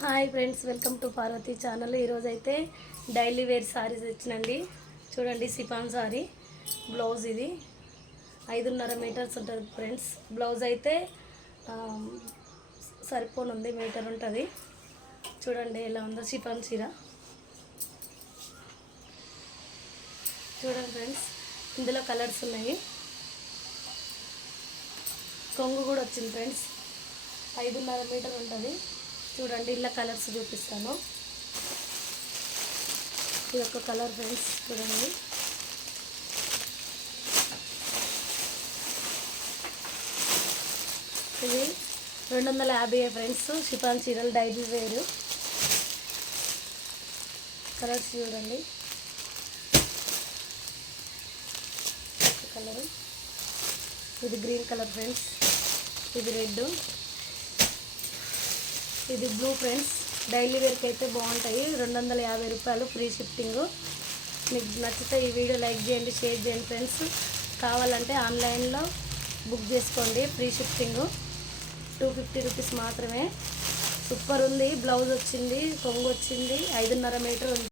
Hi friends welcome to Parvati channel. ఈరోజు అయితే daily wear saris ఇచ్చినండి చూడండి సిఫాన్ సారీ బ్లౌజ్ ఇది. ఐదున్నర మీటర్స్ ఉంటుంది ఫ్రెండ్స్. బ్లౌజ్ అయితే సరిపోనుంది మీటర్ ఉంటుంది. చూడండి ఎలా ఉందో సిఫాన్ చీర. చూడండి ఫ్రెండ్స్ ఇందులో కలర్స్ ఉన్నాయి. కొంగు కూడా వచ్చింది ఫ్రెండ్స్. ఐదున్నర మీటర్ ఉంటుంది. చూడండి ఇలా కలర్స్ చూపిస్తాను. ఇది ఒక కలర్ ఫ్రెండ్స్ చూడండి. ఇది రెండు వందల యాభై ఫ్రెండ్స్ షిఫాన్ చీరలు డైరీ వేరు. కలర్స్ చూడండి. కలరు. ఇది గ్రీన్ కలర్ ఫ్రెండ్స్. ఇది రెడ్ ఇది బ్లూ ఫ్రెండ్స్ డైలీ వేర్కి అయితే బాగుంటాయి. రెండు వందల యాభై రూపాయలు ఫ్రీ షిఫ్టింగ్ మీకు నచ్చితే ఈ వీడియో లైక్ చేయండి షేర్ చేయండి ఫ్రెండ్స్ కావాలంటే ఆన్లైన్లో బుక్ చేసుకోండి free shifting two fifty rupees మాత్రమే. సూపర్ ఉంది. బ్లౌజ్ వచ్చింది కొంగు వచ్చింది ఐదున్నర మీటర్ ఉంది.